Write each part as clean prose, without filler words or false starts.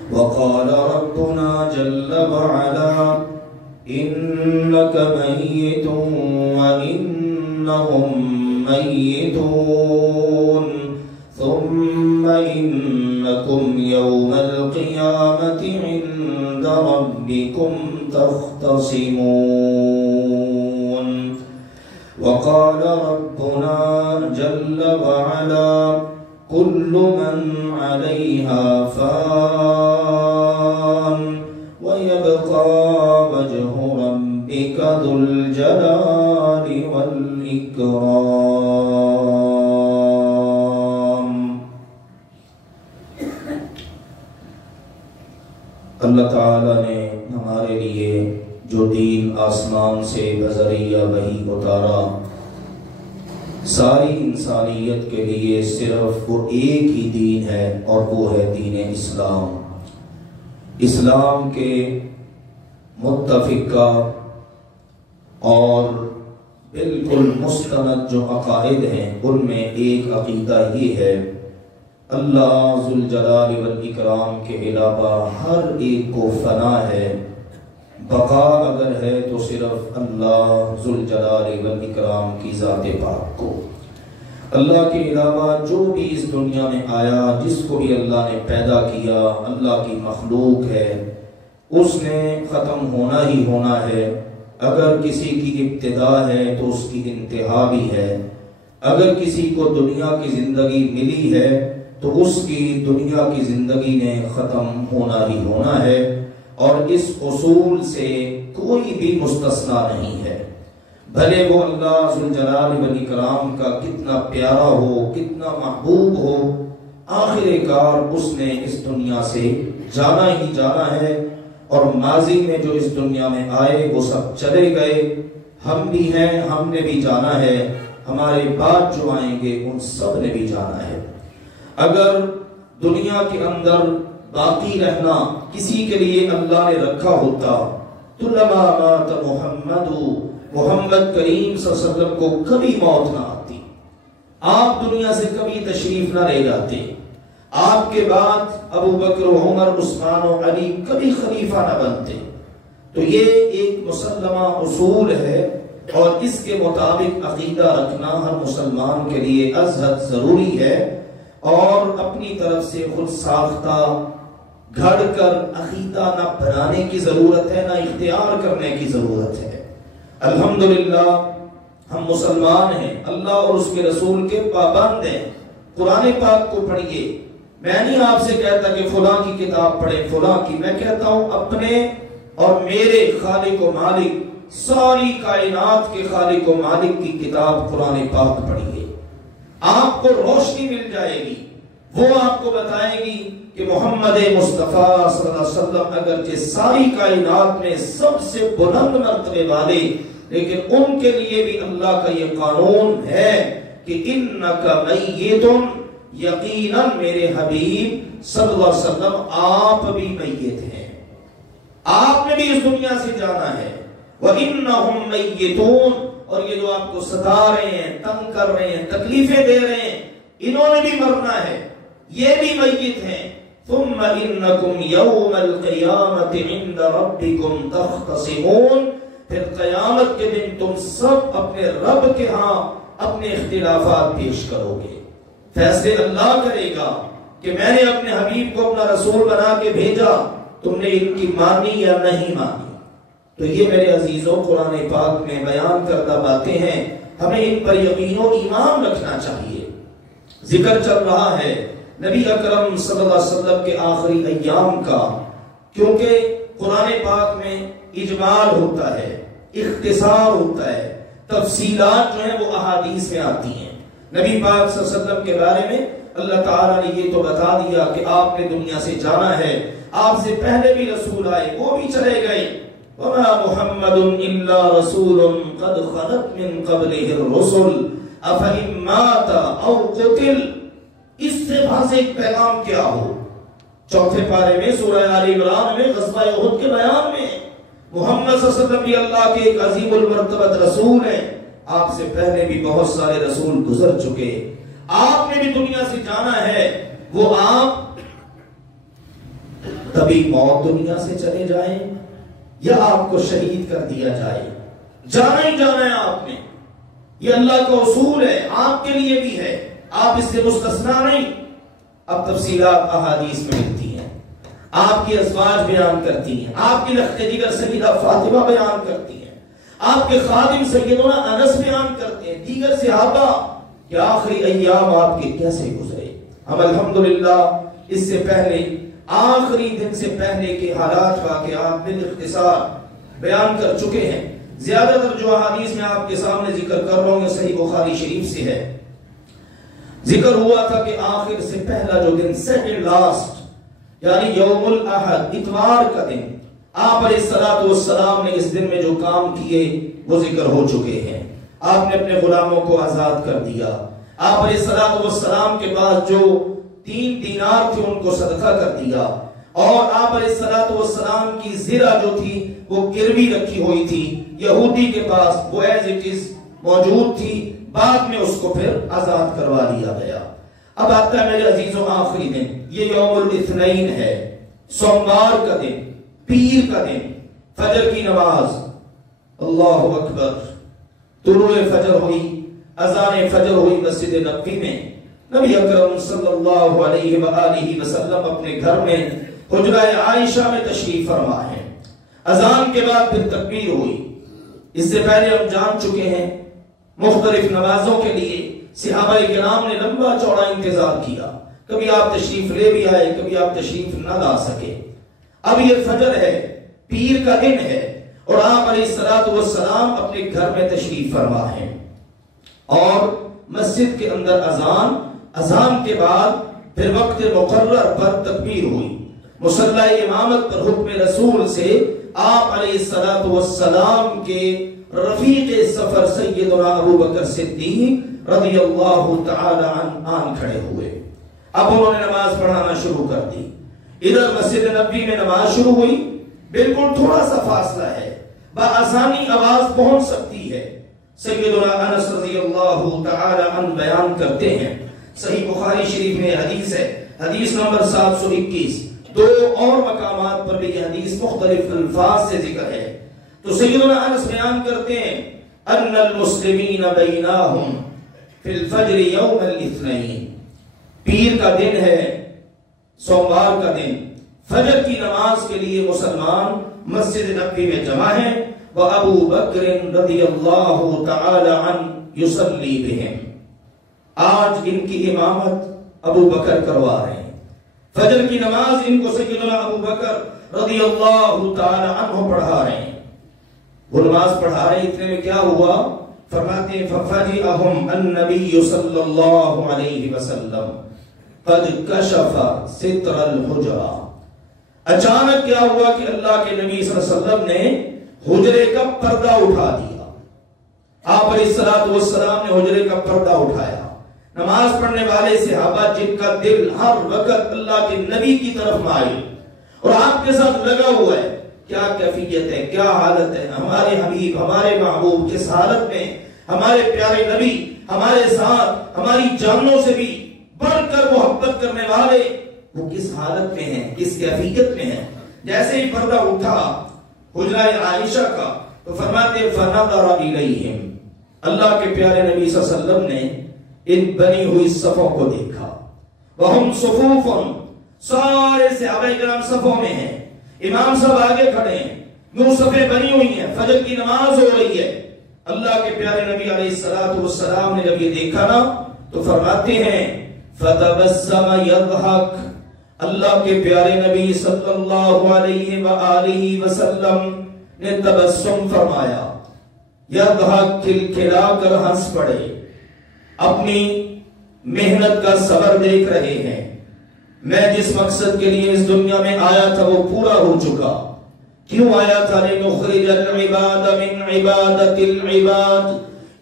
وقال ربنا جل وعلا إنك ميت وإنهم ميتون ثم إنكم يوم القيامة عند ربكم تختصمون وقال ربنا جل وعلا كل من عليها فان ويبقى وجه ربك ذو الجلال والإكرام۔ اللہ تعالیٰ نے ہمارے لیے جو دین آسمان سے بذریعہ وحی اتارا، ساری انسانیت کے لیے صرف وہ ایک ہی دین ہے اور وہ ہے دین اسلام۔ اسلام کے متفقہ اور بالکل مستند جو عقائد ہیں ان میں ایک عقیدہ یہ ہے اللہ ذوالجلال والاکرام کے علاوہ ہر ایک کو فنا ہے، بقا اگر ہے تو صرف اللہ ذوالجلال والاکرام کی ذات پاک کو۔ اللہ کے علاوہ جو بھی اس دنیا میں آیا، جس کو بھی اللہ نے پیدا کیا، اللہ کی مخلوق ہے، اس نے ختم ہونا ہی ہونا ہے۔ اگر کسی کی ابتدا ہے تو اس کی انتہا بھی ہے۔ اگر کسی کو دنیا کی زندگی ملی ہے تو اس کی دنیا کی زندگی نے ختم ہونا ہی ہونا ہے، اور اس اصول سے کوئی بھی مستثنا نہیں ہے۔ بھلے وہ اللہ ذوالجلال والاکرام کا کتنا پیارا ہو، کتنا محبوب ہو، آخر کار اس نے اس دنیا سے جانا ہی جانا ہے، اور ماضی میں جو اس دنیا میں آئے وہ سب چلے گئے، ہم بھی ہیں، ہم نے بھی جانا ہے، ہمارے بعد جو آئیں گے ان سب نے بھی جانا ہے۔ اگر دنیا کے اندر باقی رہنا کسی کے لیے اللہ نے رکھا ہوتا تو لما مات محمد کریم صلی اللہ علیہ وسلم کو کبھی موت نہ آتی، آپ دنیا سے کبھی تشریف نہ لے جاتے، آپ کے بعد ابو بکر و عمر عثمان و علی کبھی خلیفہ نہ بنتے۔ تو یہ ایک مسلمہ اصول ہے، اور اس کے مطابق عقیدہ رکھنا ہر مسلمان کے لیے ازحد ضروری ہے، اور اپنی طرف سے خود ساختہ گھڑ کر عقیدہ نہ بنانے کی ضرورت ہے، نہ اختیار کرنے کی ضرورت ہے۔ الحمدللہ ہم مسلمان ہیں، اللہ اور اس کے رسول کے پابند ہیں۔ قرآن پاک کو پڑھیے۔ میں نہیں آپ سے کہتا کہ فلاں کی کتاب پڑھیں، فلاں کی، میں کہتا ہوں اپنے اور میرے خالق و مالک، ساری کائنات کے خالق و مالک کی کتاب قرآن پاک پڑھیے، آپ کو روشنی مل جائے گی۔ وہ آپ کو بتائے گی کہ محمد مصطفیٰ صلی اللہ علیہ وسلم اگرچہ ساری کائنات میں سب سے بلند مرتبے والے، لیکن ان کے لیے بھی اللہ کا یہ قانون ہے کہ انک میت، یقیناً میرے حبیب صلی اللہ علیہ وسلم آپ بھی میت ہیں، آپ نے بھی اس دنیا سے جانا ہے۔ وَإِنَّهُمْ مَيِّتُونَ، اور یہ جو آپ کو ستا رہے ہیں، تنگ کر رہے ہیں، تکلیفیں دے رہے ہیں، انہوں نے بھی مرنا ہے، یہ بھی میت ہیں۔ ثُمَّ إِنَّكُمْ يَوْمَ الْقِيَامَةِ عِنْدَ رَبِّكُمْ تَخْتَصِمُونَ، پھر قیامت کے دن تم سب اپنے رب کے ہاں اپنے اختلافات پیش کرو گے۔ فیصلے اللہ کرے گا کہ میں نے اپنے حبیب کو اپنا رسول بنا کے بھیجا، تم نے ان کی مانی یا نہیں مانی۔ تو یہ میرے عزیزوں قرآن پاک میں بیان کردہ باتیں ہیں، ہمیں ان پر یقین و ایمان رکھنا چاہیے۔ ذکر چل رہا ہے نبی اکرم صلی اللہ علیہ وسلم کے آخری ایام کا، کیونکہ قرآن پاک میں اجمال ہوتا ہے، اختصار ہوتا ہے، تفصیلات جو ہیں وہ احادیث میں آتی ہیں۔ نبی پاک صلی اللہ علیہ وسلم کے بارے میں اللہ تعالیٰ نے یہ تو بتا دیا کہ آپ نے دنیا سے جانا ہے، آپ سے پہلے بھی رسول آئے، وہ بھی چلے گئے۔ وَمَا مُحَمَّدٌ إِلَّا رَسُولٌ قَدْ خَلَتْ مِن قَبْلِهِ الرُّسُلُ أَفَإِن مَّاتَ أَوْ قُتِلَ، اس سے واضح پیغام کیا ہو؟ چوتھے پارے میں سورہ آل عمران میں غزوہ احد کے بیان میں محمد صلی اللہ علیہ وسلم بھی اللہ کے ایک عظیم المرتبت رسول ہیں، آپ سے پہلے بھی بہت سارے رسول گزر چکے، آپ نے بھی دنیا سے جانا ہے۔ وہ آپ تبھی موت دنیا سے چلے جائیں یا آپ کو شہید کر دیا جائے؟ جانا ہی جانا ہے آپ نے، یہ اللہ کا اصول ہے، آپ کے لیے بھی ہے، آپ اس سے مستثنا نہیں۔ اب تفصیلات احادیث میں ملتی ہیں، آپ کی ازواج بیان کرتی ہیں، آپ کی لخت جگر سیدہ فاطمہ بیان کرتی ہیں، آپ کے خادم سیدنا انس بیان کرتے ہیں، دیگر صحابہ کہ آخری ایام آپ کے کیسے گزرے۔ ہم الحمدللہ اس سے پہلے آخری دن سے پہلے کے حالات واقعات بالاختصار بیان کر چکے ہیں۔ زیادہ تر جو احادیث میں آپ کے سامنے ذکر کر رہا ہوں صحیح بخاری شریف سے ہے۔ ذکر ہوا تھا کہ آخر سے پہلا جو دن سیکنڈ لاسٹ یعنی یوم الاحد اتوار کا دن، آپ علیہ السلام نے اس دن میں جو کام کیے وہ ذکر ہو چکے ہیں۔ آپ نے اپنے غلاموں کو آزاد کر دیا، آپ علیہ السلام کے پاس جو 3 دینار تھے ان کو صدقہ کر دیا، اور آپ علیہ السلام کی زرہ جو تھی وہ گروی رکھی ہوئی تھی یہودی کے پاس، وہ ایز اٹ از موجود تھی، بعد میں اس کو پھر آزاد کروا دیا گیا۔ اب آتا ہے میرے عزیزوں آخری دن، یہ یوم الاثنین ہے، سوموار کا دن، پیر کا دن، فجر کی نماز، اللہ اکبر، طلوع فجر ہوئی، اذان فجر ہوئی مسجد نبوی میں، نبی اکرم صلی اللہ علیہ وآلہ وسلم اپنے گھر میں حجرہ عائشہ میں تشریف فرما ہے۔ اذان کے بعد پھر تکبیر ہوئی۔ اس سے پہلے ہم جان چکے ہیں مختلف نمازوں کے لیے صحابہ کرام نے لمبا چوڑا انتظار کیا، کبھی آپ تشریف لے بھی آئے، کبھی آپ تشریف نہ لا سکے۔ اب یہ فجر ہے، پیر کا دن ہے، اور آپ علیہ السلام اپنے گھر میں تشریف فرما ہے، اور مسجد کے اندر اذان کے بعد پھر وقت مقرر پر تکبیر ہوئی۔ مصلی امامت پر حکم رسول سے آپ علیہ السلام کے رفیق سفر سیدنا ابو بکر صدیق رضی اللہ تعالی عنہ کھڑے ہوئے۔ اب انہوں نے نماز پڑھانا شروع کر دی۔ ادھر مسجد نبوی میں نماز شروع ہوئی، بالکل تھوڑا سا فاصلہ ہے، بآسانی آواز پہنچ سکتی ہے۔ سیدنا انس رضی اللہ تعالی عنہ بیان کرتے ہیں، صحیح بخاری شریف میں حدیث ہے، حدیث نمبر 721، 2 اور مقامات پر بھی یہ حدیث مختلف الفاظ سے ذکر ہے۔ تو سیدنا انس بیان کرتے ہیں ان المسلمین بیناہم فی الفجر یوم الاثنین، پیر کا دن ہے، سوموار کا دن، فجر کی نماز کے لیے مسلمان مسجد نبوی میں جمع ہیں، وابو بکر رضی اللہ تعالی عنہ یصلی بہم، آج ان کی امامت ابو بکر کروا رہے ہیں، فجر کی نماز ان کو سیدنا ابو بکر رضی اللہ تعالی عنہ پڑھا رہے ہیں۔ وہ نماز پڑھا رہے ہیں، اتنے میں کیا ہوا؟ فرماتے ہیں ففجئہم النبی صلی اللہ علیہ وسلم قد کشف ستر الحجرہ، اچانک کیا ہوا کہ اللہ کے نبی صلی اللہ علیہ وسلم نے حجرے کا پردہ اٹھا دیا۔ آپ علیہ السلام نے حجرے کا پردہ اٹھایا۔ نماز پڑھنے والے صحابہ جن کا دل ہر وقت اللہ کے نبی کی طرف مائل اور آپ کے ساتھ لگا ہوا ہے، کیا کیفیت ہے، کیا حالت ہے، ہمارے حبیب، ہمارے محبوب کس حالت میں، ہمارے پیارے نبی ہمارے ساتھ ہماری جانوں سے بھی بڑھ کر محبت کرنے والے وہ کس حالت میں ہیں، کس کیفیت میں ہیں۔ جیسے ہی پردہ اٹھا حجرہ عائشہ کا تو فرماتے فنظر الیہم، اللہ کے پیارے نبی صلی اللہ علیہ وسلم نے ان بنی ہوئی صفوں کو دیکھا، وہم صفوف، سارے صحابہ کرام صفوں میں ہیں، امام صاحب آگے کھڑے ہیں، یوں صفیں بنی ہوئی ہیں، فجر کی نماز ہو رہی ہے۔ اللہ کے پیارے نبی علیہ السلام نے جب یہ دیکھا نا تو فرماتے ہیں فتبسم یضحک، اللہ کے پیارے نبی صلی اللہ علیہ وآلہ وسلم نے تبسم فرمایا، یضحک، کھلکھلا کر ہنس پڑے، اپنی محنت کا صبر دیکھ رہے ہیں، میں جس مقصد کے لیے اس دنیا میں آیا تھا وہ پورا ہو چکا۔ کیوں آیا تھا؟ لنخرج العباد من عبادت العباد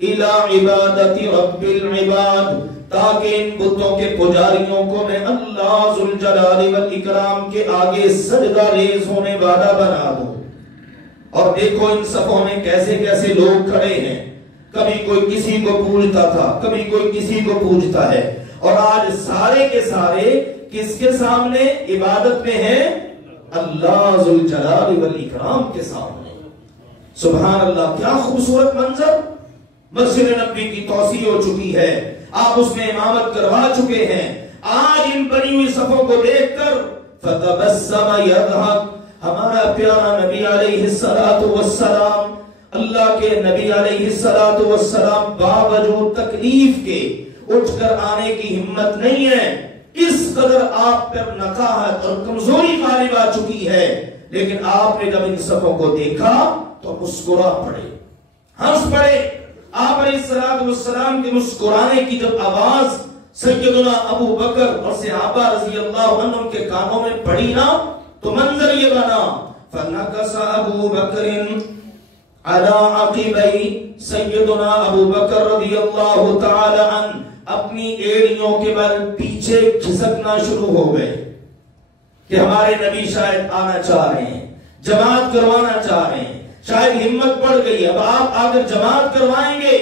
الى عبادت رب العباد، تاکہ ان بتوں کے پجاریوں کو میں اللہ ذوالجلال والاکرام کے آگے سجدہ ریز ہونے والا بنا دوں۔ اور دیکھو ان صفوں میں کیسے کیسے لوگ کھڑے ہیں، کبھی کوئی کسی کو پوجتا تھا، کبھی کوئی کسی کو پوجتا ہے، اور آج سارے کے سارے کس کے سامنے عبادت میں ہیں؟ اللہ ذوالجلال والاکرام کے سامنے. سبحان اللہ، کیا خوبصورت منظر. مسجد نبوی کی توسیع ہو چکی ہے، آپ اس میں امامت کروا چکے ہیں. آج ان بنی ہوئی صفوں کو دیکھ کر فتبسم یضحک، ہمارا پیارا نبی علیہ السلام، اللہ کے نبی علیہ السلام باوجود تکلیف کے اٹھ کر آنے کی ہمت نہیں ہے. اس قدر آپ پر نقاہت اور کمزوری غالب آ چکی ہے، لیکن آپ نے جب ان صفوں کو دیکھا تو مسکرا پڑے، ہنس پڑے. آپ علیہ السلام کے مسکرانے کی جب آواز سیدنا ابو بکر اور صحابہ رضی اللہ عنہ کے کانوں میں پڑی نا تو منظر یہ بنا، فنکس ابو بکر علی عقبی، سیدنا ابو بکر رضی اللہ تعالی عنہ اپنی ایڑیوں کے بل پیچھے کھسکنا شروع ہو گئے کہ ہمارے نبی شاید آنا چاہ رہے ہیں، جماعت کروانا چاہ رہے ہیں، شاید ہمت بڑھ گئی، اب آپ اگر جماعت کروائیں گے.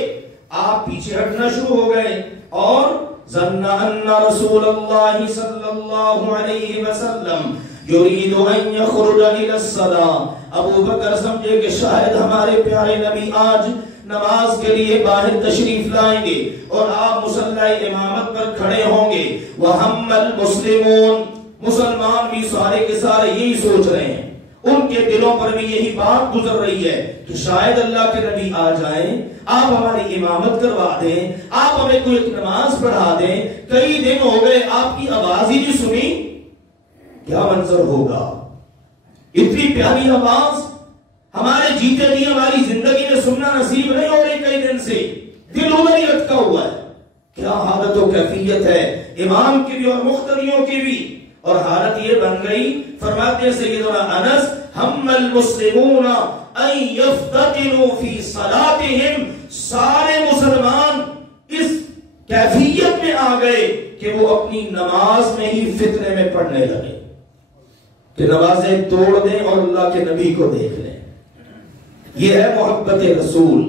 آپ پیچھے ہٹنا شروع ہو گئے. اور ظن ان رسول اللہ صلی اللہ علیہ وسلم یرید ان یخرج الی الصلاۃ، ابو بکر سمجھے کہ شاید ہمارے پیارے نبی آج نماز کے لیے باہر تشریف لائیں گے اور آپ مصلی امامت پر کھڑے ہوں گے. وہم المسلمون، مسلمان بھی سارے کے سارے یہی سوچ رہے ہیں، ان کے دلوں پر بھی یہی بات گزر رہی ہے کہ شاید اللہ کے نبی آ جائیں، آپ ہماری امامت کروا دیں، آپ ہمیں کوئی ایک نماز پڑھا دیں. کئی دن ہو گئے آپ کی آواز ہی نہیں سنی، کیا منظر ہوگا. اتنی پیاری آواز ہمارے جیتے نہیں، ہماری زندگی میں سننا نصیب نہیں ہو رہی کئی دن سے، دل ادھر ہی اٹکا ہوا ہے. کیا حالت و کیفیت ہے امام کی بھی اور مقتدیوں کی بھی. اور حالت یہ بن گئی، فرماتے ہیں سیدنا انس، ہم المسلمون ان یفتتنوا فی صلاتہم، سارے مسلمان اس کیفیت میں آ گئے کہ وہ اپنی نماز میں ہی فتنے میں پڑھنے لگے کہ نمازیں توڑ دیں اور اللہ کے نبی کو دیکھ لیں. یہ ہے محبت رسول.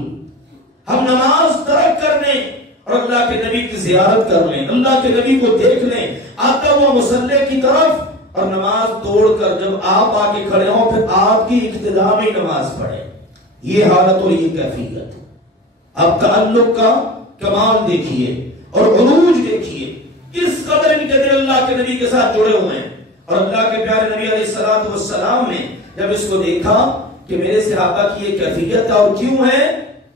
ہم نماز ترک کر لیں اور اللہ کے نبی کی زیارت کر لیں، اللہ کے نبی کو دیکھ لیں آتا ہوا مصلی کی طرف، اور نماز توڑ کر جب آپ آگے کھڑے ہوں پھر آپ کی اقتداء میں نماز پڑھیں. یہ حالت اور یہ کیفیت. اب تعلق کا کمال دیکھیے اور عروج دیکھیے، کس قدر ان کے دل اللہ کے نبی کے ساتھ جڑے ہوئے ہیں. اور اللہ کے پیارے نبی علیہ السلام نے جب اس کو دیکھا کہ میرے صحابہ کی یہ کیفیت ہے اور کیوں ہے،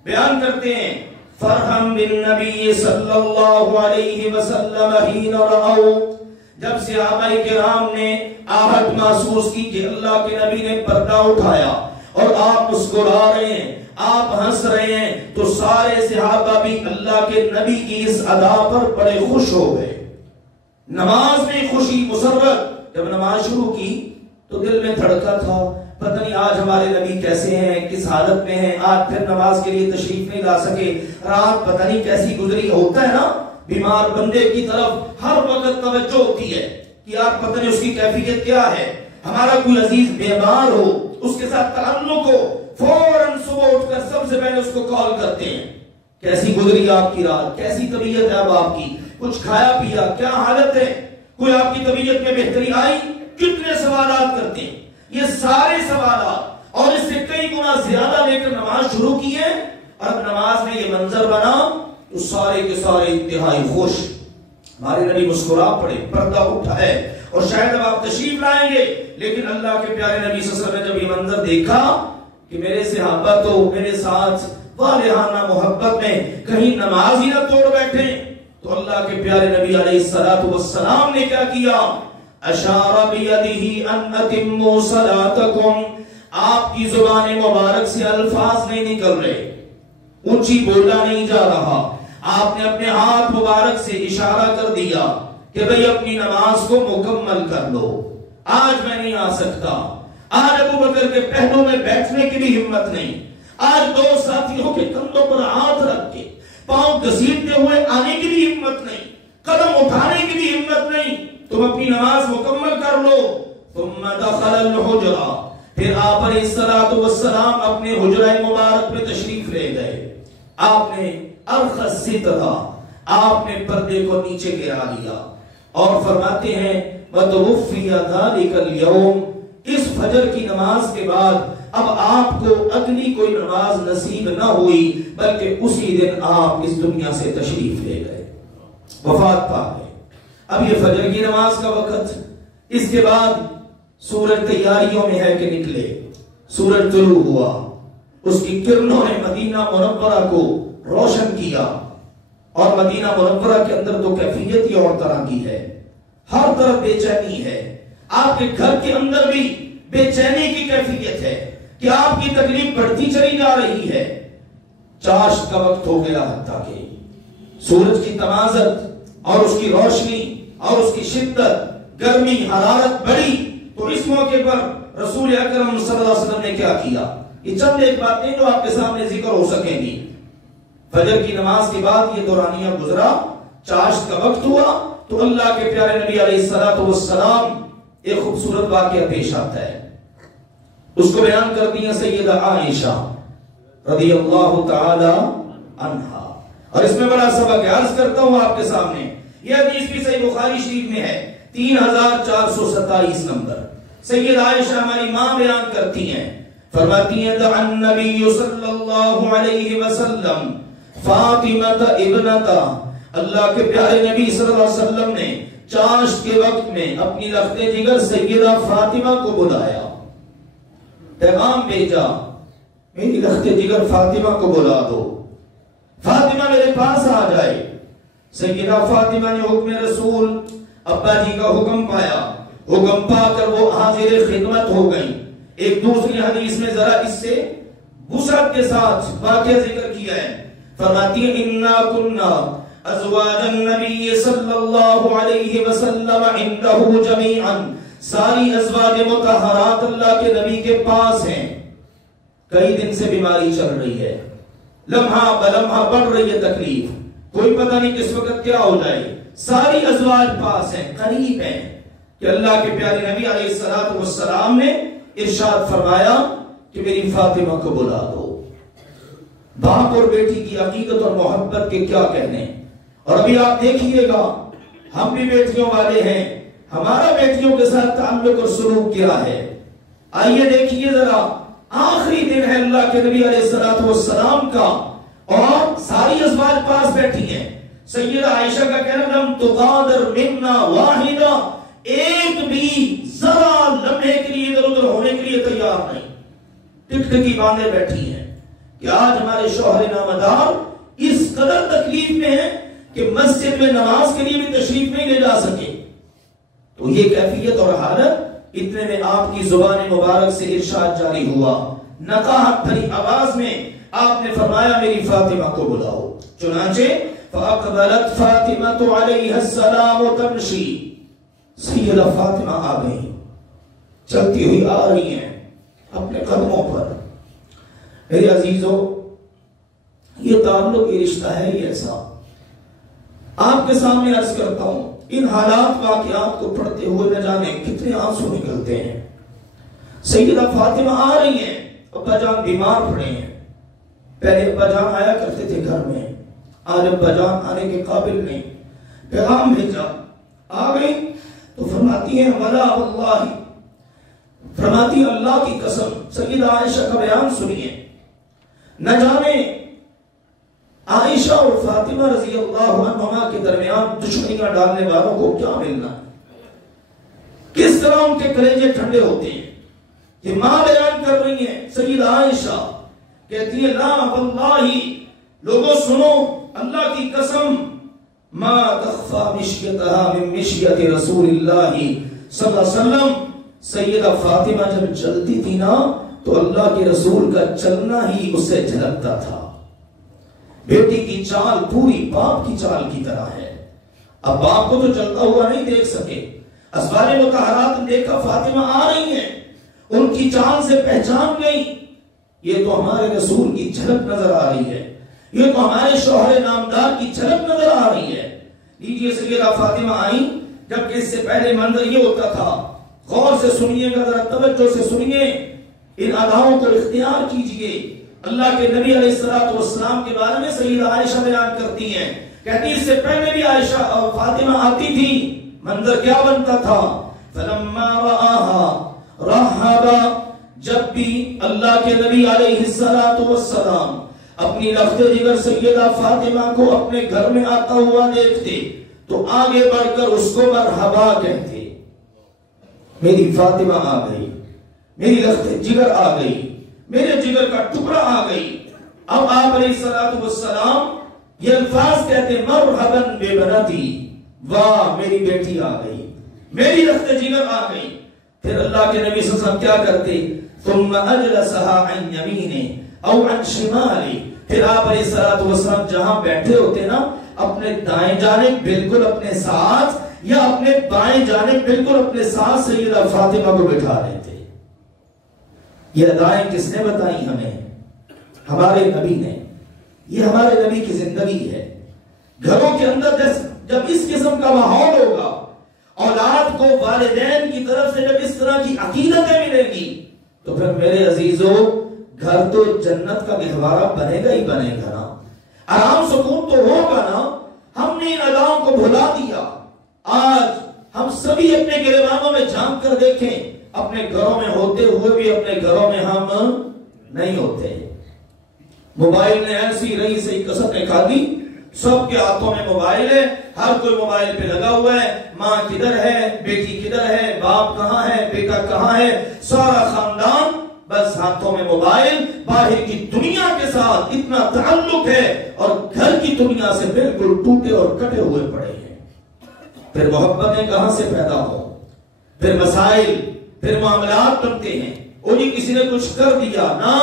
بیان کرتے ہیں فرحم بالنبی صلی اللہ علیہ وسلم حین رأو، جب صحابہ کرام نے آہٹ محسوس کی کہ اللہ کے نبی نے پردہ اٹھایا اور آپ مسکرا رہے ہیں، آپ ہنس رہے ہیں، تو سارے صحابہ بھی اللہ کے نبی کی اس ادا پر بڑے خوش ہو گئے. نماز میں خوشی مسرت. جب نماز شروع کی تو دل میں دھڑکا تھا، پتہ نہیں آج ہمارے نبی کیسے ہیں، کس حالت میں ہیں، آج پھر نماز کے لیے تشریف نہیں لا سکے، رات پتہ نہیں کیسی گزری. ہوتا ہے نا بیمار بندے کی طرف ہر وقت توجہ ہوتی ہے کہ یار پتہ نہیں اس کی کیفیت کیا ہے. ہمارا کوئی عزیز بیمار ہو، اس کے ساتھ تعلق ہو، فوراً صبح اٹھ کر سب سے پہلے اس کو کال کرتے ہیں، کیسی گزری آپ کی رات، کیسی طبیعت ہے اب آپ کی، کچھ کھایا پیا، کیا حالت ہے، کوئی آپ کی طبیعت میں بہتری آئی. کتنے سوالات کرتے ہیں. یہ سارے سوالات اور اس سے کئی گنا زیادہ لے کر نماز شروع کی ہے. اور اب نماز میں یہ منظر بنا تو سارے کے سارے انتہائی خوش. ہمارے نبی مسکرا پڑے، پردہ اٹھا ہے اور شاید اب آپ تشریف لائیں گے. لیکن اللہ کے پیارے نبی صلی اللہ علیہ وسلم نے جب یہ منظر دیکھا کہ میرے صحابہ تو میرے ساتھ والہانہ محبت میں کہیں نماز ہی نہ توڑ بیٹھے، تو اللہ کے پیارے نبی علیہ السلام نے کیا کیا، اشار بیدہ ان اتموا صلاتکم. آپ کی زبان مبارک سے الفاظ نہیں نکل رہے، اونچی بولا نہیں جا رہا، آپ نے اپنے ہاتھ مبارک سے اشارہ کر دیا کہ بھئی اپنی نماز کو مکمل کر لو، آج میں نہیں آ سکتا. آج ابو بکر کے پہلوں میں بیٹھنے کی بھی ہمت نہیں، آج دو ساتھیوں کے کندھوں پر ہاتھ رکھ کے پاؤں گھسیٹتے ہوئے آنے کی بھی ہمت نہیں، قدم اٹھانے کی بھی ہمت نہیں. تم اپنی نماز مکمل کر لو. ثم دخل الحجرہ، پھر آپ علیہ السلام اپنے حجرہ مبارک میں تشریف لے گئے. آپ نے ارخص سترہ، آپ نے پردے کو نیچے گرا دیا اور فرماتے ہیں وَتُوفِّيَ ذَلِكَ الْيَوْمِ، اس فجر کی نماز کے بعد اب آپ کو اگلی کوئی نماز نصیب نہ ہوئی، بلکہ اسی دن آپ اس دنیا سے تشریف لے گئے، وفات پا گئے۔ اب یہ فجر کی نماز کا وقت، اس کے بعد سورج تیاریوں میں ہے کہ نکلے، سورج طلوع ہوا، اس کی کرنوں نے مدینہ منورہ کو روشن کیا، اور مدینہ منورہ کے اندر تو کیفیت ہی اور طرح کی ہے، ہر طرف بے چینی ہے، آپ کے گھر کے اندر بھی بے چینی کی کیفیت ہے کہ آپ کی تکلیف بڑھتی چلی جا رہی ہے۔ چاشت کا وقت ہو گیا، حتیٰ کہ سورج کی تمازت اور اس کی روشنی اور اس کی شدت، گرمی، حرارت بڑھی، تو اس موقع پر رسول اکرم صلی اللہ علیہ وسلم نے کیا کیا؟ یہ چند ایک باتیں جو آپ کے سامنے ذکر ہو سکیں گی۔ فجر کی نماز کے بعد یہ دورانیہ گزرا، چاشت کا وقت ہوا، تو اللہ کے پیارے نبی علیہ السلام ایک خوبصورت واقعہ پیش آتا ہے، اس کو بیان کر دیا سیدہ عائشہ رضی اللہ تعالی عنہا، اور اس میں بڑا سبق عرض کرتا ہوں آپ کے سامنے۔ یہ حدیث بھی صحیح بخاری شریف میں ہے، 3427 نمبر۔ سیدہ عائشہ ہماری ماں بیان کرتی ہیں، فرماتی ہیں دعا النبی صلی اللہ علیہ وسلم فاطمہ ابنتا، اللہ کے پیارے نبی صلی اللہ علیہ وسلم نے چاشت کے وقت میں اپنی رخت جگر سیدہ فاطمہ کو بلایا، پیغام بھیجا، میری رخت جگر فاطمہ کو بلا دو، فاطمہ میرے پاس آ جائے۔ سیدہ فاطمہ نے حکم رسول ابا جی کا حکم پایا، حکم پا کر وہ حاضر خدمت ہو گئی۔ ایک دوسری حدیث میں ذرا اس سے وسعت کے ساتھ واقعہ ذکر کیا ہے، فرماتی ہیں انا کننا ازواج النبی صلی اللہ علیہ وسلم عنده جمیعا، ساری ازواج مطہرات اللہ کے نبی کے پاس ہیں، کئی دن سے بیماری چل رہی ہے، لمحہ بلمحہ بڑھ رہی ہے تکلیف، کوئی پتہ نہیں کس وقت کیا ہو جائے، ساری ازواج پاس ہیں، قریب ہیں، کہ اللہ کے پیارے نبی علیہ السلام نے ارشاد فرمایا کہ میری فاطمہ کو بلا دو۔ باپ اور بیٹی کی عقیدت اور محبت کے کیا کہنے، اور ابھی آپ دیکھیے گا ہم بھی بیٹیوں والے ہیں، ہمارا بیٹیوں کے ساتھ تعلق اور سلوک کیا ہے۔ آئیے دیکھیے ذرا، آخری دن ہے اللہ کے نبی علیہ السلام کا، اور ساری ازواج پاس بیٹھی ہیں۔ سیدہ عائشہ کا کہنا لم تغادر منا واحدہ، ایک بھی ذرا لمحے کے لیے ادھر ادھر ہونے کے لیے تیار نہیں، ٹکٹکی باندھے بیٹھی ہیں کہ آج ہمارے شوہر نامدار اس قدر تکلیف میں ہیں کہ مسجد میں نماز کے لیے بھی تشریف نہیں لے جا سکے۔ تو یہ کیفیت اور حالت، اتنے میں آپ کی زبان مبارک سے ارشاد جاری ہوا، نقاہت بھری آواز میں آپ نے فرمایا میری فاطمہ کو بلاؤ۔ چنانچہ فاقبلت فاطمہ علیہ السلام تمشی، سیدہ فاطمہ آ گئی، چلتی ہوئی آ رہی ہیں اپنے قدموں پر۔ میرے عزیزوں، یہ تعلق، یہ رشتہ ہے یہ ایسا، آپ کے سامنے عرض کرتا ہوں، ان حالات واقعات کو پڑھتے ہوئے نہ جانے کتنے آنسو نکلتے ہیں۔ سیدہ فاطمہ آ رہی ہیں، ابا جان بیمار پڑے ہیں، پہلے ابا جان آیا کرتے تھے گھر میں، آج ابا جان آنے کے قابل نہیں، پیغام بھیجا، آ گئی تو فرماتی ہیں ولا واللہ، فرماتی اللہ کی قسم، سیدہ عائشہ کا بیان سنیے، نہ جانے عائشہ اور فاطمہ رضی اللہ عنہما کے درمیان دشمنیاں ڈالنے والوں کو کیا ملنا ہے، کس طرح ان کے کلیجے ٹھنڈے ہوتے ہیں۔ یہ ماں بیان کر رہی ہیں، سیدہ عائشہ کہتی ہے لا واللہ، لوگوں سنو، اللہ کی قسم، ما تخفى مشیتها من مشیت رسول اللہ صلی اللہ علیہ وسلم، سیدہ فاطمہ جب چلتی تھی نا تو اللہ کے رسول کا چلنا ہی اس سے جھلکتا تھا۔ بیٹی کی چال پوری باپ کی چال کی طرح ہے۔ اب باپ کو تو چلتا ہوا نہیں دیکھ سکے، ازواج مطہرات نے دیکھا فاطمہ آ رہی ہیں، ان کی چال سے پہچان گئی، یہ تو ہمارے رسول کی جھلک نظر آ رہی ہے، یہ تو ہمارے شوہر نامدار کی جھلک نظر آ رہی ہے۔ لیجیے سیدہ فاطمہ آئیں، جبکہ اس سے پہلے منظر یہ ہوتا تھا، غور سے سنیے گا، ذرا توجہ سے سنیے، ان اداؤں کو اختیار کیجئے۔ اللہ کے نبی علیہ السلام کے بارے میں سیدہ عائشہ بیان کرتی ہیں، کہتی اس سے پہلے بھی عائشہ اور فاطمہ آتی تھی، منظر کیا بنتا تھا، فلما رآہا، رحبا، جب بھی اللہ کے نبی علیہ السلام اپنی لخت جگر سیدہ فاطمہ کو اپنے گھر میں آتا ہوا دیکھتے تو آگے بڑھ کر اس کو مرحبا کہتے، میری فاطمہ آ گئی، میری لخت جگر آ گئی، میرے جگر کا ٹکڑا آ گئی۔ اب آپ علیہ السلام یہ الفاظ کہتے، مرحباً بے بنتی، واہ میری بیٹی آ گئی، میری لخت جگر آ گئی۔ پھر اللہ کے نبی صلی اللہ علیہ وسلم کیا کرتے، ثم اجلسها عن یمینے او عن شمالی، پھر آپ علیہ السلام جہاں بیٹھے ہوتے نا اپنے دائیں جانب بالکل اپنے ساتھ یا اپنے بائیں جانب بالکل اپنے ساتھ سیدہ فاطمہ کو بٹھا لیتے۔ یہ ادائیں کس نے بتائی ہمیں؟ ہمارے نبی نے۔ یہ ہمارے نبی کی زندگی ہے۔ گھروں کے اندر جب اس قسم کا ماحول ہوگا، اولاد کو والدین کی طرف سے جب اس طرح کی عقیدتیں ملیں گی تو پھر میرے عزیزو گھر تو جنت کا گہوارہ بنے گا ہی بنے گا نا، آرام سکون تو ہوگا نا۔ ہم نے ان اداؤں کو بھلا دیا۔ آج ہم سبھی اپنے گریبانوں میں جھانک کر دیکھیں، اپنے گھروں میں ہوتے ہوئے بھی اپنے گھروں میں ہم نہیں ہوتے۔ موبائل نے ایسی رہی صحیح کسر نے کھا دی، سب کے ہاتھوں میں موبائل ہے، ہر کوئی موبائل پہ لگا ہوا ہے، ماں کدھر ہے، بیٹی کدھر ہے، باپ کہاں ہے، بیٹا کہاں ہے، سارا خاندان بس ہاتھوں میں موبائل۔ باہر کی دنیا کے ساتھ اتنا تعلق ہے اور گھر کی دنیا سے بالکل ٹوٹے اور کٹے ہوئے پڑے ہیں۔ پھر محبتیں کہاں سے پیدا ہو، پھر مسائل، پھر معاملات بنتے ہیں۔ وہ جی کسی نے کچھ کر دیا نا،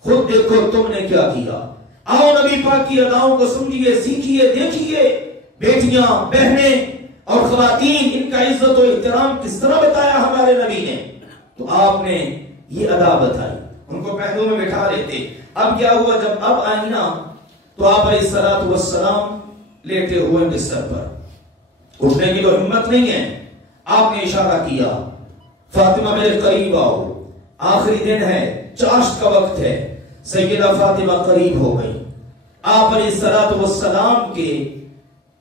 خود دیکھو تم نے کیا کیا۔ آؤ نبی پاک کی اداؤں کو سنیے، سیکھیے، دیکھیے۔ بیٹیاں، بہنیں اور خواتین، ان کا عزت و احترام کس طرح بتایا ہمارے نبی نے۔ تو آپ نے یہ ادا بتائی، ان کو پہلو میں بٹھا لیتے۔ اب کیا ہوا، جب اب آئی نا تو آپ علیہ السلام لیٹے ہوئے بستر پر، اٹھنے کی تو ہمت نہیں ہے۔ آپ نے اشارہ کیا، فاطمہ میرے قریب آؤ، آخری دن ہے، چاشت کا وقت ہے۔ سیدہ فاطمہ قریب ہو گئی۔ آپ علیہ السلام کے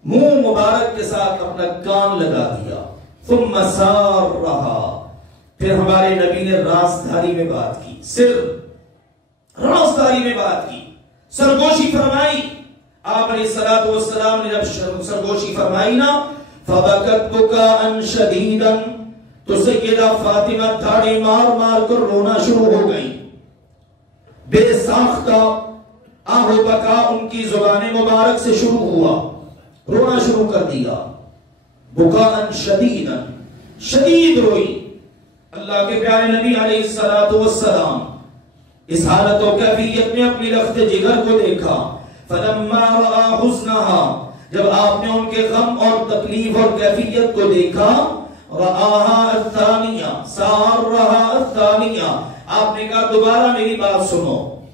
منہ مبارک کے ساتھ اپنا کان لگا دیا۔ ثم سار رہا، پھر ہمارے نبی نے رازداری میں بات کی، صرف رازداری میں بات کی، سرگوشی فرمائی۔ آپ علیہ السلام نے جب سرگوشی فرمائی نا، فبکت بکاء شدیدا، تو سیدہ فاطمہ دھاڑی مار مار کر رونا شروع ہو گئی۔ بے ساختہ آہ و بکا ان کی زبان مبارک سے شروع ہوا، رونا شروع کر دیا۔ بکاء شدیدا، شدید روئی۔ اللہ کے پیارے نبی علیہ السلام اس حالت و کیفیت میں اپنی لخت جگر کو دیکھا۔ فلما رأى حزنها، جب آپ نے ان کے غم اور تکلیف اور کیفیت کو دیکھا، رآها الثانیہ، سارها الثانیہ، آپ نے کہا دوبارہ میری بات سنو۔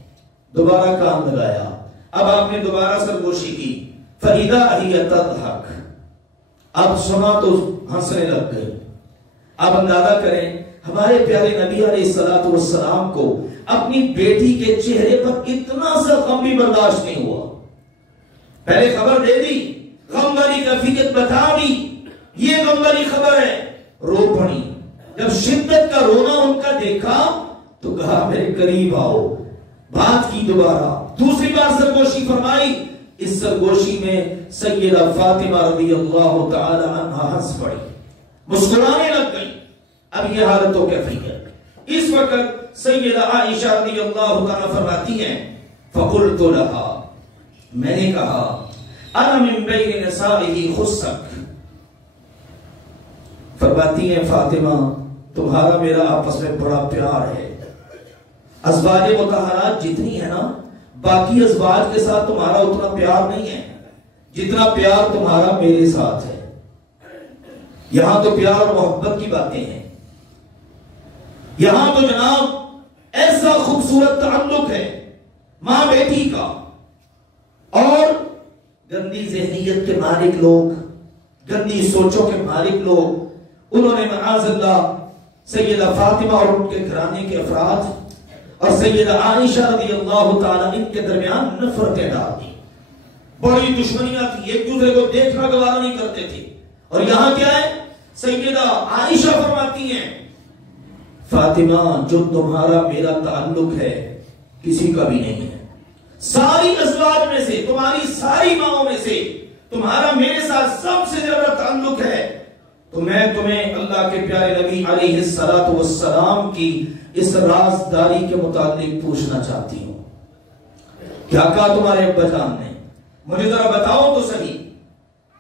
دوبارہ کان لگایا، اب آپ نے دوبارہ سرگوشی کی۔ فَإِذَا هِيَ تَضْحَكُ، اب سنا تو ہنسنے لگ گئی۔ اب اندازہ کریں ہمارے پیارے نبی علیہ السلام کو اپنی بیٹی کے چہرے پر اتنا سا غم بھی برداشت نہیں ہوا۔ پہلے خبر دے دی، غم والی کیفیت بتا دی، یہ غم والی خبر ہے، رو پڑی۔ جب شدت کا رونا ان کا دیکھا تو کہا میرے قریب آؤ، بات کی دوبارہ، دوسری بار سرگوشی فرمائی۔ اس سرگوشی میں سیدہ فاطمہ رضی اللہ تعالی عنہا ہنس پڑی، مسکرانے لگ گئی۔ اب یہ حالت و کیفیت، اس وقت سیدہ عائشہ رضی اللہ تعالی فرماتی ہیں، فقلت لها، میں نے کہا، انا من بین نسائه خصک، فرماتی ہیں فاطمہ تمہارا میرا آپس میں بڑا پیار ہے۔ ازواج مطہرات جتنی ہے نا، باقی ازواج کے ساتھ تمہارا اتنا پیار نہیں ہے جتنا پیار تمہارا میرے ساتھ ہے۔ یہاں تو پیار اور محبت کی باتیں ہیں، یہاں تو جناب ایسا خوبصورت تعلق ہے ماں بیٹی کا۔ اور گندی ذہنیت کے مالک لوگ، گندی سوچوں کے مالک لوگ، انہوں نے معاذ اللہ سیدہ فاطمہ اور ان کے گھرانے کے افراد اور سیدہ عائشہ رضی اللہ تعالیٰ ان کے درمیان نفرتیں ڈال دی، بڑی دشمنیاں تھی، ایک دوسرے کو دیکھنا گوارا نہیں کرتے تھے۔ اور یہاں کیا ہے، سیدہ عائشہ فرماتی ہیں فاطمہ جو تمہارا میرا تعلق ہے کسی کا بھی نہیں ہے. ساری ازواج میں سے، تمہاری ساری ماؤں میں سے تمہارا میرے ساتھ سب سے زیادہ تعلق ہے. تو میں تمہیں اللہ کے پیارے نبی علیہ الصلوۃ والسلام کی اس رازداری کے متعلق پوچھنا چاہتی ہوں. کیا کہا تمہارے ابا جان نے؟ مجھے ذرا بتاؤ تو صحیح.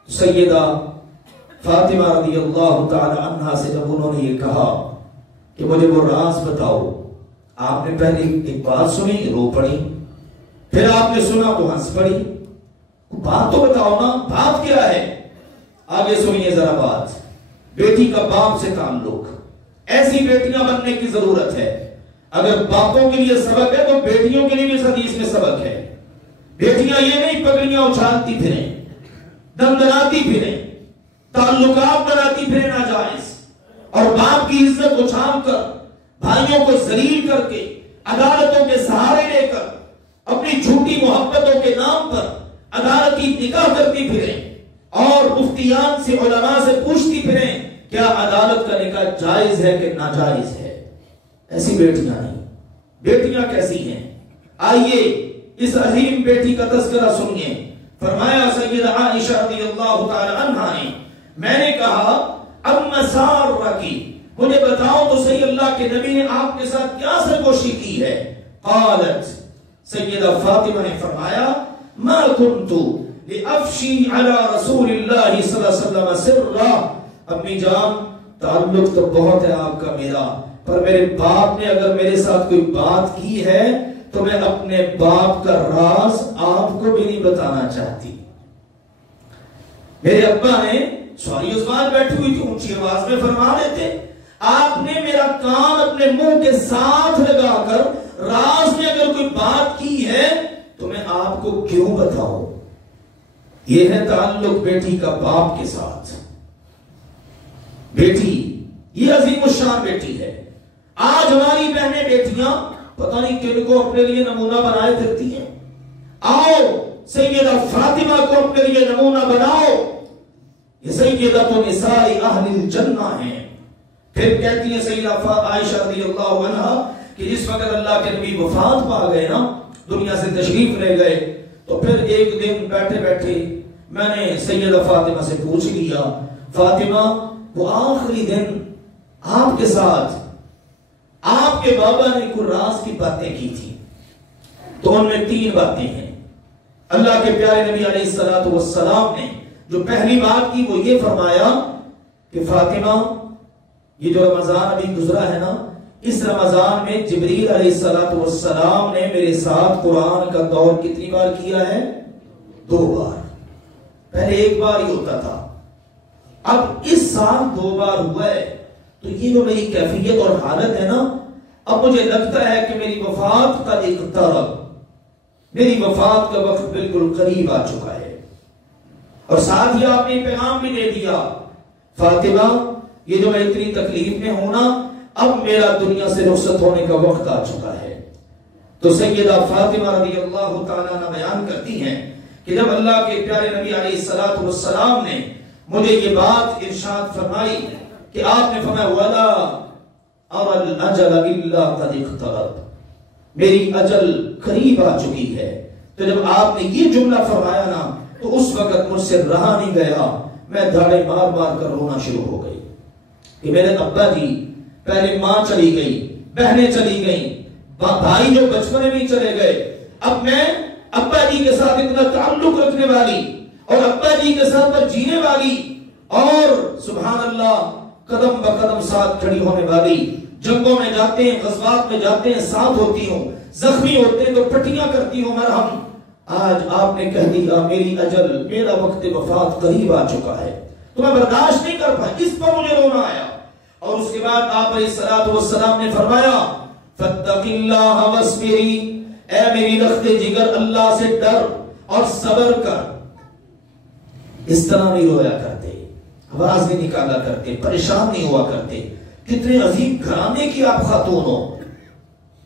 سیدہ فاطمہ رضی اللہ تعالی عنہا سے جب انہوں نے یہ کہا کہ مجھے وہ راز بتاؤ، آپ نے پہلے ایک بات سنی، رو پڑی، پھر آپ نے سنا تو ہنس پڑی. بات تو بتاؤ نا، بات کیا ہے؟ آگے سنیے ذرا بات. بیٹی کا باپ سے تعلق، ایسی بیٹیاں بننے کی ضرورت ہے. اگر باپوں کے لیے سبق ہے تو بیٹیوں کے لیے بھی اس حدیث میں سبق ہے. بیٹیاں یہ نہیں پگڑیاں اچھالتی پھریں، دندناتی پھریں، تعلقات بناتی پھریں ناجائز، اور باپ کی عزت اچھال کر، بھائیوں کو ذلیل کر کے، عدالتوں کے سہارے لے کر، اپنی جھوٹی محبتوں کے نام پر عدالتی نکاح کرتی پھریں، اور مفتیان سے، علماء سے پوچھتی پھریں کیا عدالت کا نکاح جائز ہے کہ ناجائز ہے. ایسی بیٹیاں نہیں. بیٹیاں کیسی ہیں؟ آئیے اس عظیم بیٹی کا تذکرہ سنیے. فرمایا سیدہ عائشہ رضی اللہ تعالی عنہا نے، میں نے کہا اما سارکی، مجھے بتاؤ تو صحیح اللہ کے نبی نے آپ کے ساتھ کیا سرگوشی کی ہے؟ قالت، سیدہ فاطمہ نے فرمایا ما کنت لافشی علی رسول اللہ صلی اللہ علیہ وسلم سرا. امی جان تعلق تو بہت ہے آپ کا میرا، پر میرے باپ نے اگر میرے ساتھ کوئی بات کی ہے تو میں اپنے باپ کا راز آپ کو بھی نہیں بتانا چاہتی. میرے ابا نے سواری عثمان بیٹھی ہوئی تھی، اونچی آواز میں فرما دیتے، آپ نے میرا کان اپنے منہ کے ساتھ لگا کر راز میں اگر کوئی بات کی ہے تو میں آپ کو کیوں بتاؤں. یہ ہے تعلق بیٹی کا باپ کے ساتھ. بیٹی یہ عظیم الشان بیٹی ہے. آج ہماری بہنیں بیٹیاں پتہ نہیں کن کو اپنے لیے نمونہ بنائے پھرتی ہیں. آؤ سیدہ فاطمہ کو اپنے لیے نمونہ بناؤ، یہ سیدۃ نساء اہل الجنہ ہیں. پھر کہتی ہیں سیدہ عائشہ رضی اللہ عنہا کہ جس وقت اللہ کے نبی وفات پا گئے نا، دنیا سے تشریف لے گئے، تو پھر ایک دن بیٹھے بیٹھے میں نے سیدہ فاطمہ سے پوچھ لیا، فاطمہ وہ آخری دن آپ کے ساتھ آپ کے بابا نے کوئی راز کی باتیں کی تھی، تو ان میں 3 باتیں ہیں. اللہ کے پیارے نبی علیہ الصلوۃ والسلام نے جو پہلی بات کی وہ یہ فرمایا کہ فاطمہ یہ جو رمضان ابھی گزرا ہے نا، اس رمضان میں جبریل علیہ الصلوۃ والسلام نے میرے ساتھ قرآن کا دور کتنی بار کیا ہے؟ 2 بار. پہلے 1 بار ہی ہوتا تھا، اب اس سال 2 بار ہوا ہے. تو یہ جو میری کیفیت اور حالت ہے نا، اب مجھے لگتا ہے کہ میری وفات کا اقترب، میری وفات کا وقت بالکل قریب آ چکا ہے. اور ساتھ ہی آپ نے پیغام بھی دے دیا، فاطمہ یہ جو میں اتنی تکلیف میں ہوں نا، اب میرا دنیا سے رخصت ہونے کا وقت آ چکا ہے. تو سیدہ فاطمہ رضی اللہ تعالیٰ عنہ بیان کرتی ہیں کہ جب اللہ کے پیارے نبی علیہ الصلوۃ والسلام نے مجھے یہ بات ارشاد فرمائی کہ آپ نے فرمایا وَلَا أَرَى الْأَجَلَ إِلَّا قَدْ اقْتَرَبَ، میری اجل قریب آ چکی ہے. تو جب آپ نے یہ جملہ فرمایا نا تو اس وقت مجھ سے رہا نہیں گیا، میں دھاڑے مار مار کر رونا شروع ہو گئی کہ میرے ابا جی، پہلے ماں چلی گئی، بہنیں چلی گئیں، بھائی جو بچپنے میں چلے گئے، اب میں ابا جی کے ساتھ اتنا تعلق رکھنے والی اور ابا جی کے ساتھ پر جینے والی اور سبحان اللہ قدم بقدم ساتھ کھڑی ہونے والی، جنگوں میں جاتے ہیں، غزوات میں جاتے ہیں، ساتھ ہوتی ہوں، زخمی ہوتے ہیں تو پٹیاں کرتی ہوں مرہم. آج آپ نے کہہ دیا میری اجل، میرا وقت وفات قریب آ چکا ہے، تو میں برداشت نہیں کر پائی، اس پر مجھے رونا آیا. اور اس کے بعد آپ علیہ الصلوۃ والسلام نے فرمایا فَاتَّقِ اللَّهَ وَاصْبِرِي، اے میری رخت جگر اللہ سے ڈر اور صبر کر. اس طرح نہیں رویا کرتے، آواز نہیں نکالا کرتے، پریشان نہیں ہوا کرتے. کتنے عظیم گھرانے کی آپ خاتون ہو،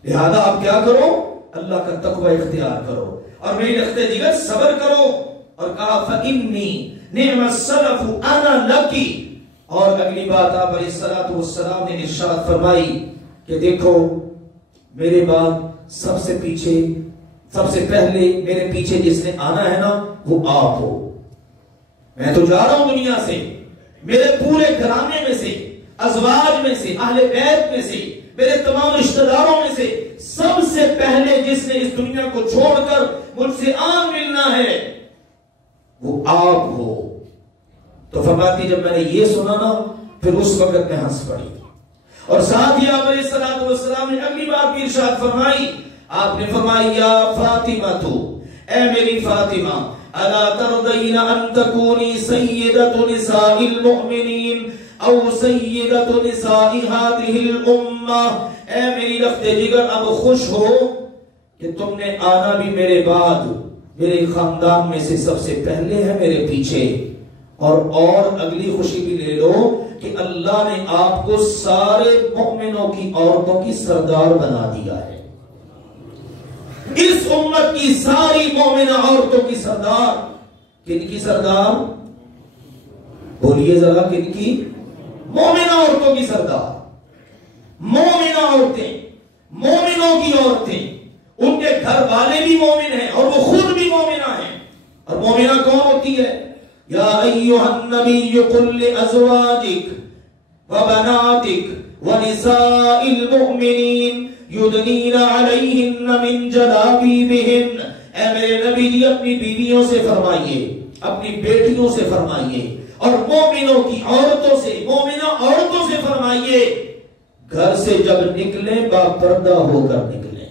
لہذا آپ کیا کرو؟ اللہ کا تقوی اختیار کرو اور میری رخت جگر صبر کرو. اور کہا فَإِنِّي نِعْمَ السَّلَفُ أَنَا لَكِ. اور اگلی بات آپ علیہ الصلوۃ والسلام نے ارشاد فرمائی کہ دیکھو میرے بعد سب سے پہلے میرے پیچھے جس نے آنا ہے نا وہ آپ ہو. میں تو جا رہا ہوں دنیا سے، میرے پورے گھرانے میں سے، ازواج میں سے، اہل بیت میں سے، میرے تمام رشتہ داروں میں سے سب سے پہلے جس نے اس دنیا کو چھوڑ کر مجھ سے آن ملنا ہے وہ آپ ہو. تو فرماتی جب میں نے یہ سنا نا پھر اس وقت میں ہنس پڑی. اور ساتھ ہی آپ علیہ السلام نے اگلی بات بھی ارشاد فرمائی. آپ نے فرمائی یا فاطمہ تو، اے میری فاطمہ، الا ترضین ان تکونی سیدۃ نساء المؤمنین او سیدۃ نساء هذه الامہ. اے میری لخت جگر اب خوش ہو کہ تم نے آنا بھی میرے بعد، میرے خاندان میں سے سب سے پہلے ہے میرے پیچھے. اور اگلی خوشی بھی لے لو کہ اللہ نے آپ کو سارے مومنوں کی عورتوں کی سردار بنا دیا ہے. اس امت کی ساری مومنہ عورتوں کی سردار. کن کی سردار؟ بولیے ذرا کن کی؟ مومنہ عورتوں کی سردار. مومنہ عورتیں، مومنوں کی عورتیں، ان کے گھر والے بھی مومن ہیں اور وہ خود بھی مومنہ ہیں. اور مومنہ کون ہوتی ہے؟ یا ایھا النبی قل لازواجک وبناتک ونساء المؤمنین یدنین علیہن من جلابیبہن. اے میرے نبی جی اپنی بیویوں سے فرمائیے، اپنی بیٹیوں سے فرمائیے، اور مومنوں کی عورتوں سے، مومنہ عورتوں سے فرمائیے گھر سے جب نکلیں با پردہ ہو کر نکلیں.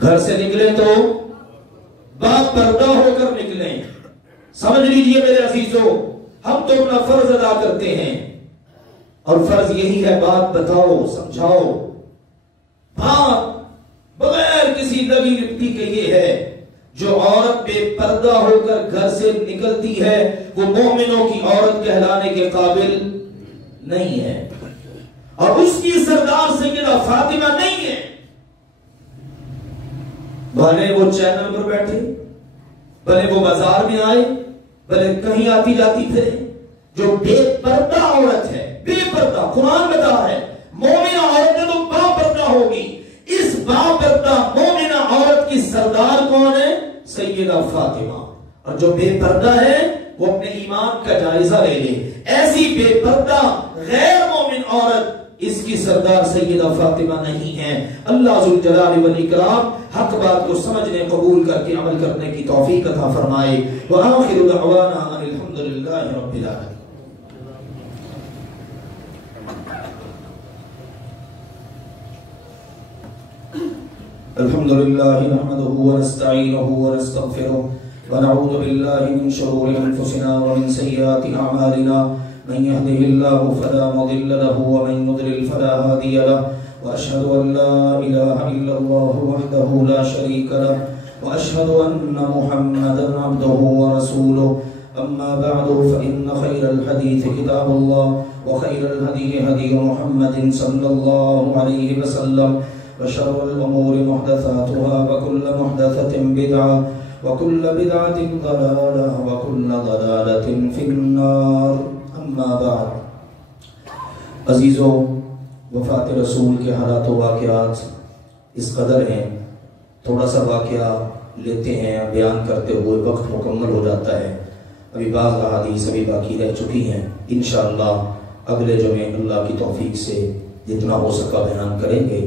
گھر سے نکلیں تو با پردہ ہو کر نکلیں. سمجھ لیجئے میرے عزیزو، ہم تو اپنا فرض ادا کرتے ہیں اور فرض یہی ہے بات بتاؤ، سمجھاؤ. بات بغیر کسی لگی لپٹی کے یہ ہے جو عورت بے پردہ ہو کر گھر سے نکلتی ہے وہ مومنوں کی عورت کہلانے کے قابل نہیں ہے، اور اس کی سردار سیدہ فاطمہ نہیں ہے. بھلے وہ چینل پر بیٹھے، بھلے وہ بازار میں آئے، بھلے کہیں آتی جاتی پھرے، جو بے پردہ عورت ہے، بے پردہ، قرآن بتا ہے مومنہ عورت تو با پردہ ہوگی. اس با پردہ مومنہ عورت کی سردار کون ہے؟ سیدہ فاطمہ. اور جو بے پردہ ہے وہ اپنے ایمان کا جائزہ لے لے. ایسی بے پردہ غیر مومن عورت اس کی سردار سیدہ فاطمہ نہیں ہے. اللہ ذوالجلال والاکرام حق بات کو سمجھنے، قبول کر کے عمل کرنے کی توفیق عطا فرمائے. وآخر دعوانا ان الحمدللہ رب العالمین. الحمد لله نحمده ونستعينه ونستغفره ونعوذ بالله من شرور أنفسنا ومن سيئات أعمالنا. من يهده الله فلا مضل له ومن يضلل فلا هادي له. وأشهد أن لا إله إلا الله وحده لا شريك له وأشهد أن محمدا عبده ورسوله. أما بعد فإن خير الحديث كتاب الله وخير الهدي هدي محمد صلى الله عليه وسلم وشر الأمور محدثاتها وكل محدثة بدعة وكل بدعة ضلالة وكل ضلالة في النار. أما بعد. عزیزو، وفات رسول کے حالات و واقعات اس قدر ہیں، تھوڑا سا واقعہ لیتے ہیں، بیان کرتے ہوئے وقت مکمل ہو جاتا ہے. ابھی بعض احادیث ابھی باقی رہ چکی ہیں. انشاءاللہ اگلے جمعے اللہ کی توفیق سے جتنا ہو سکا بیان کریں گے.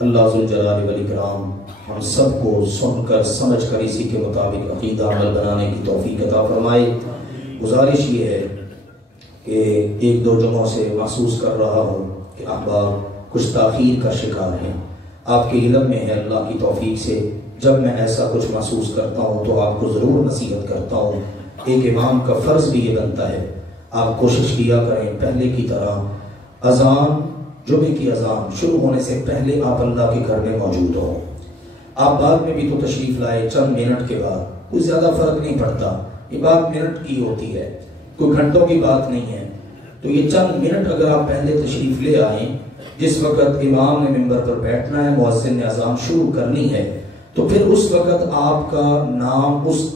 اللہ ذوالجلال والاکرام ہم سب کو سن کر سمجھ کر اسی کے مطابق عقیدہ عمل بنانے کی توفیق عطا فرمائے. گزارش یہ ہے کہ ایک دو جمعوں سے محسوس کر رہا ہوں کہ احباب کچھ تاخیر کا شکار ہیں. آپ کے علم میں ہے اللہ کی توفیق سے جب میں ایسا کچھ محسوس کرتا ہوں تو آپ کو ضرور نصیحت کرتا ہوں. ایک امام کا فرض بھی یہ بنتا ہے آپ کوشش کیا کریں پہلے کی طرح اذان، جمعے کی اذان شروع ہونے سے پہلے آپ اللہ کے گھر میں موجود ہوں. آپ بعد میں بھی تو تشریف لائے چند منٹ کے بعد، کوئی زیادہ فرق نہیں پڑتا. یہ بات منٹ کی ہوتی ہے، کوئی گھنٹوں کی بات نہیں ہے. تو یہ چند منٹ اگر آپ پہلے تشریف لے آئیں، جس وقت امام نے منبر پر بیٹھنا ہے، مؤذن نے اذان شروع کرنی ہے، تو پھر اس وقت آپ کا نام اس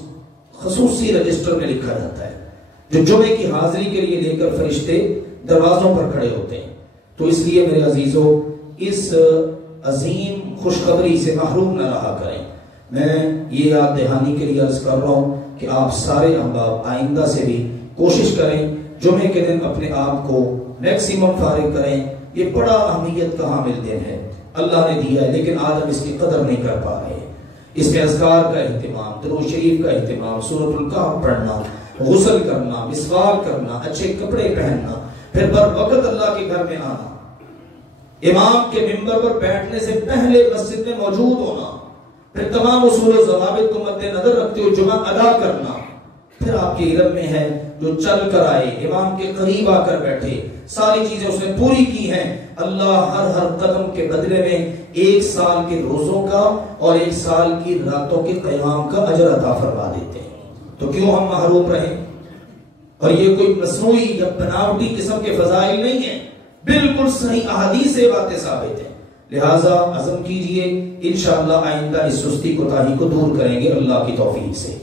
خصوصی رجسٹر میں لکھا جاتا ہے جو جمعے کی حاضری کے لیے لے کر فرشتے دروازوں پر کھڑے ہوتے ہیں. تو اس لیے میرے عزیزوں اس عظیم خوشخبری سے محروم نہ رہا کریں. میں یہ یاد دہانی کے لیے عرض کر رہا ہوں کہ آپ سارے احباب آئندہ سے بھی کوشش کریں جمعے کے دن اپنے آپ کو میکسیمم فارغ کریں. یہ بڑا اہمیت کا حامل دن ہے، اللہ نے دیا ہے، لیکن آج ہم اس کی قدر نہیں کر پا رہے. اس میں اذکار کا اہتمام، درود شریف کا اہتمام، سورۃ الکہف پڑھنا، غسل کرنا، مسواک کرنا، اچھے کپڑے پہننا، پھر بر وقت اللہ کے گھر میں آنا، امام کے منبر پر بیٹھنے سے پہلے مسجد میں موجود ہونا، پھر تمام اصول و ضوابط کو مد نظر رکھتے ہوئے جمعہ ادا کرنا. پھر آپ کے علم میں ہے جو چل کر آئے، امام کے قریب آ کر بیٹھے، ساری چیزیں اس نے پوری کی ہیں، اللہ ہر قدم کے بدلے میں 1 سال کے روزوں کا اور 1 سال کی راتوں کے قیام کا اجر عطا فرما دیتے ہیں. تو کیوں ہم محروم رہیں؟ اور یہ کوئی مصنوعی یا بناوٹی قسم کے فضائل نہیں ہیں، بالکل صحیح احادیث سے باتیں ثابت ہیں. لہٰذا عزم کیجئے، انشاءاللہ آئندہ اس سستی کوتاہی کو دور کریں گے اللہ کی توفیق سے.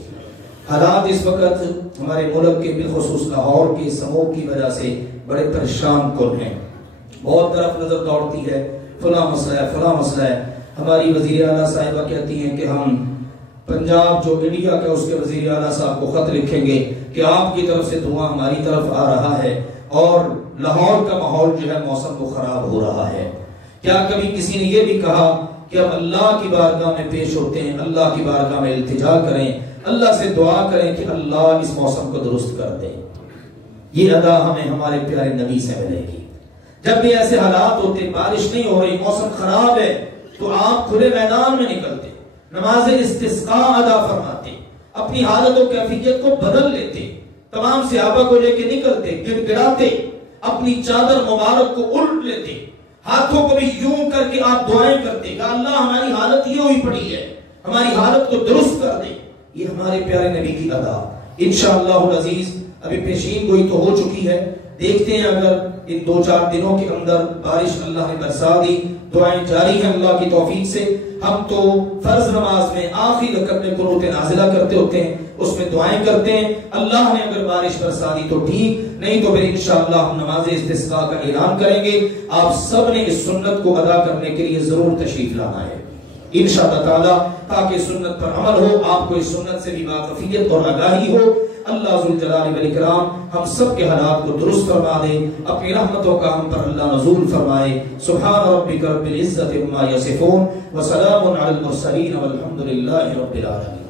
حالات اس وقت ہمارے ملک کے بالخصوص لاہور کے سموگ کی وجہ سے بڑے پریشان کن ہیں. بہت طرف نظر دوڑتی ہے، فلاں مسئلہ ہے، فلاں مسئلہ ہے. ہماری وزیر اعلیٰ صاحبہ کہتی ہیں کہ ہم پنجاب جو انڈیا کے اس کے وزیر اعلیٰ صاحب کو خط لکھیں گے کہ آپ کی طرف سے دعا ہماری طرف آ رہا ہے اور لاہور کا ماحول جو ہے موسم وہ خراب ہو رہا ہے. کیا کبھی کسی نے یہ بھی کہا کہ اب اللہ کی بارگاہ میں پیش ہوتے ہیں، اللہ کی بارگاہ میں التجا کریں، اللہ سے دعا کریں کہ اللہ اس موسم کو درست کر دے؟ یہ ادا ہمیں ہمارے پیارے نبی سے ملے گی. جب بھی ایسے حالات ہوتے، بارش نہیں ہو رہی، موسم خراب ہے، تو آپ کھلے میدان میں نکلتے، نماز استسقاء ادا فرماتے، اپنی حالت و کیفیت کو بدل لیتے، تمام صحابہ کو لے کے نکلتے، گڑ گڑاتے، اپنی چادر مبارک کو الٹ لیتے، ہاتھوں کو بھی یوں کر کے آپ دعائیں کرتے کہ اللہ ہماری حالت یہ ہوئی پڑی ہے، ہماری حالت کو درست کر دے. یہ ہمارے پیارے نبی کی ادا. انشاءاللہ العزیز ابھی پیشین گوئی تو ہو چکی ہے، دیکھتے ہیں اگر ان 2-4 دنوں کے اندر بارش اللہ نے برسا دی. دعائیں جاری ہیں اللہ کی توفیق سے. ہم تو فرض نماز میں آخری رکعت میں قنوت نازلہ کرتے ہوتے ہیں، اس میں دعائیں کرتے ہیں. اللہ نے اگر بارش برسا دی تو ٹھیک، نہیں تو پھر انشاءاللہ ہم نماز استسقاء کا اعلان کریں گے. آپ سب نے اس سنت کو ادا کرنے کے لیے ضرور تشریف لانا ہے انشاءاللہ تعالی، تاکہ سنت پر عمل ہو، آپ کو اس سنت سے بھی واقفیت اور آگاہی ہو. اللہ ذوالجلال والاکرام ہم سب کے حالات کو درست فرما دے، اپنی رحمتوں کا ہم پر اللہ نزول فرمائے. سبحان ربک رب العزت عما یصفون وسلام علی المرسلین والحمد للہ رب العالمین.